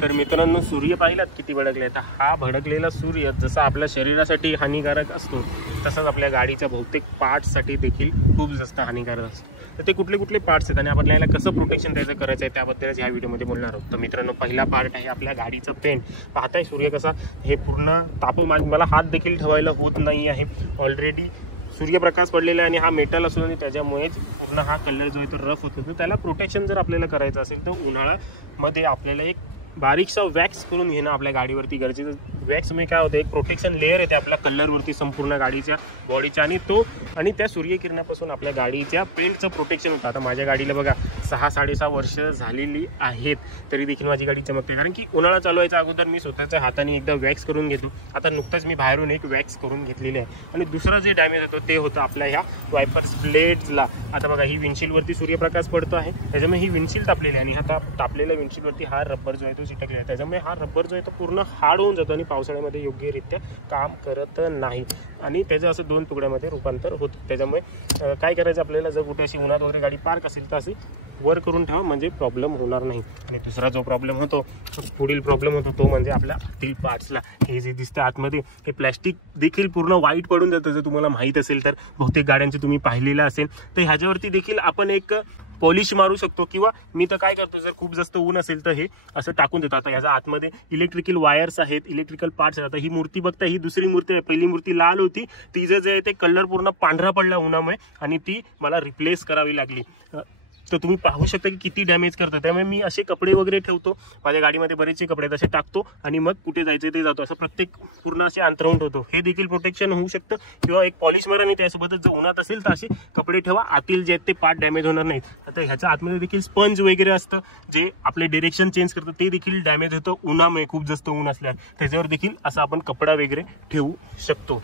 तर मित्रांनो, सूर्य पाहिलात किती भडकले. तर हा भडकलेला सूर्य जसा आपल्या शरीरासाठी हानिकारक असतो तसंच आपल्या गाडीच्या बहुतेक पार्ट्ससाठी देखील खूप जास्त हानिकारक असतो. तर ते कुठले कुठले पार्ट्स आहेत आणि आपण याला कसं प्रोटेक्शन त्याचं करायचं आहे त्याबद्दलच ह्या व्हिडिओमध्ये बोलणार आहोत. तर मित्रांनो, पहिला पार्ट आहे आपल्या गाडीचं पेंट. पाहताय सूर्य कसा हे पूर्ण तापून मला हात देखील ठेवायला होत नाही आहे. ऑलरेडी सूर्यप्रकाश पडलेला आहे आणि हा मेटल असून आणि त्याच्यामुळेच पूर्ण हा कलर जो आहे तो रफ होतो. तर त्याला प्रोटेक्शन जर आपल्याला करायचं असेल तर उन्हाळ्यामध्ये आपल्याला एक बारीकसा वॅक्स करून घेणं आपल्या गाडीवरती गरजेचं. वॅक्समुळे काय होतं, एक प्रोटेक्शन लेअर येते आपल्या कलरवरती संपूर्ण गाडीच्या बॉडीच्या आणि त्या सूर्यकिरणापासून आपल्या गाडीच्या पेंटचं प्रोटेक्शन होतं. आता माझ्या गाडीला बघा 6-6.5 वर्ष झालेली आहेत तरी देखील माझी गाडी चमकते, कारण की उन्हाळा चालू व्हायच्या अगोदर मी स्वतःच्या हाताने एकदा वॅक्स करून घेतो. आता नुकताच मी बाहेरून एक वॅक्स करून घेतलेली आहे. आणि दुसरा जे डॅमेज होतो ते होतं आपल्या ह्या वायपर्स ब्लेड्सला. आता बघा ही विंडशील्डवरती सूर्यप्रकाश पडतो आहे, त्याच्यामुळे ही विंडशील्ड तापलेली आहे आणि हा तापलेल्या विंडशील्डवरती हा रबर जो आहे तो चिटकलेला आहे. त्याच्यामुळे हा रबर जो आहे तो पूर्ण हार्ड होऊन जातो आणि पावसाळ्यामध्ये योग्यरित्या काम करत नाही आणि त्याचं असं 2 तुकड्यामध्ये रूपांतर होतं. त्याच्यामुळे काय करायचं आपल्याला, जर कुठे अशी उन्हात वगैरे गाडी पार्क असेल तर अशी वर करून ठेवा, म्हणजे प्रॉब्लेम होणार नाही. आणि दुसरा जो प्रॉब्लेम होतो, पुढील प्रॉब्लेम होतो तो म्हणजे आपल्या आतील पार्ट्सला. हे जे दिसतं आतमध्ये हे प्लॅस्टिक देखील पूर्ण व्हाईट पडून जातं. जर तुम्हाला माहीत असेल तर बहुतेक गाड्यांचे तुम्ही पाहिलेलं असेल तर ह्याच्यावरती देखील आपण एक पॉलिश मारू शकतो. किंवा मी तर काय करतो, जर खूप जास्त ऊन असेल तर हे असं टाकून देतो. आता ह्याच्या आतमध्ये इलेक्ट्रिकल वायर्स आहेत, इलेक्ट्रिकल पार्ट्स आहेत. आता ही मूर्ती बघता, ही दुसरी मूर्ती आहे. पहिली मूर्ती लाल होती, तिचं जे आहे ते कलर पूर्ण पांढरा पडला उन्हामुळे आणि ती मला रिप्लेस करावी लागली. तर तुम्ही पाहू शकता की किती डॅमेज करतं. त्यामुळे मी असे कपडे वगैरे ठेवतो माझ्या गाडीमध्ये, बरेचसे कपडे तसे टाकतो आणि मग कुठे जायचं ते जातो. असं प्रत्येक पूर्ण असे अंतरावून ठेवतो. हे देखील प्रोटेक्शन होऊ शकतं. किंवा एक पॉलिश मारा आणि त्यासोबतच जर उन्हात असेल तर असे कपडे ठेवा, आतील जे आहेत ते पार्ट डॅमेज होणार नाहीत. आता ह्याच्या आतमध्ये देखील स्पंज वगैरे असतं जे आपले डिरेक्शन चेंज करतं, ते देखील डॅमेज होतं उन्हामुळे. खूप जास्त ऊन असल्यास त्याच्यावर देखील असा आपण कपडा वगैरे ठेवू शकतो.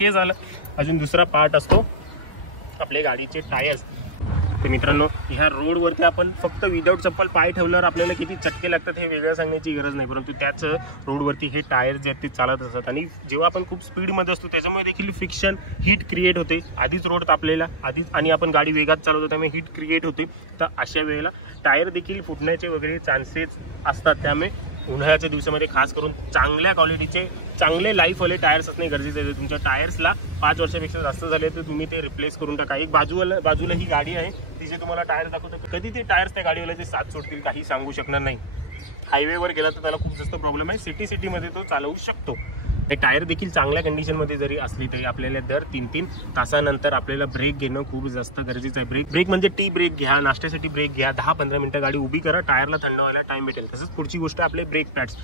हे झालं. अजून दुसरा पार्ट असतो आपल्या गाडीचे टायर्स. तर मित्रांनो, ह्या रोडवरती आपण फक्त विदाऊट चप्पल पाय ठेवल्यावर आपल्याला किती चटके लागतात हे वेगळं सांगण्याची गरज नाही, परंतु त्याच रोडवरती हे टायर जे आहेत ते चालत असतात आणि जेव्हा आपण खूप स्पीडमध्ये असतो त्याच्यामुळे देखील फ्रिक्शन हीट क्रिएट होते. आधीच रोड तापलेला आधीच आणि आपण गाडी वेगात चालवतो त्यामुळे हीट क्रिएट होते. तर अशा वेळेला टायर देखील फुटण्याचे वगैरे चान्सेस असतात. त्यामुळे उन्हाळ्याच्या दिवसामध्ये खास करून चांगल्या क्वालिटीचे चांगले लाईफवाले टायर्स असणे गरजेचे आहे. तुमच्या टायर्सला 5 वर्षापेक्षा जास्त झाले तर तुम्ही ते रिप्लेस करून टाका. एक बाजूला ही गाडी आहे, तिचे तुम्हाला टायर दाखवतो. कधी ते टायर्स त्या गाडीवाल्याचे साथ सोडतील काही सांगू शकणार नाही. हायवेवर गेला तर त्याला खूप जास्त प्रॉब्लेम आहे, सिटीमध्ये तो चालवू शकतो. हे टायर देखील चांगल्या कंडिशनमध्ये जरी असली तरी आपल्याला दर 3-3 तासानंतर आपल्याला ब्रेक घेणं खूप जास्त गरजेचं आहे. ब्रेक म्हणजे टी ब्रेक घ्या, नाश्त्यासाठी ब्रेक घ्या, 10-15 मिनिटं गाडी उभी करा, टायरला थंड व्हायला टाइम भेटेल. तसंच पुढची गोष्ट आपले ब्रेक पॅड्स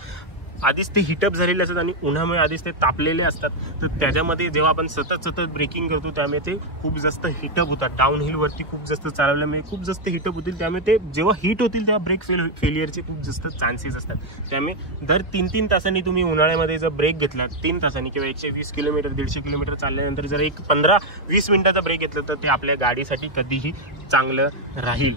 आधीच ते हिटअप झालेले असतात आणि उन्हामुळे आधीच ते तापलेले असतात. तर त्याच्यामध्ये जेव्हा आपण सतत ब्रेकिंग करतो त्यामुळे ते खूप जास्त हिटअप होतात. डाऊनहिलवरती खूप जास्त चालवल्यामुळे खूप जास्त हिटअप होतील. त्यामुळे ते जेव्हा हीट होतील तेव्हा ब्रेक फेलियरचे खूप जास्त चान्सेस असतात. त्यामुळे दर 3-3 तासांनी तुम्ही उन्हाळ्यामध्ये जर ब्रेक घेतला 3 तासांनी किंवा 120 किलोमीटर 150 किलोमीटर चालल्यानंतर जर एक 15-20 मिनिटाचा ब्रेक घेतला तर ते आपल्या गाडीसाठी कधीही चांगलं राहील.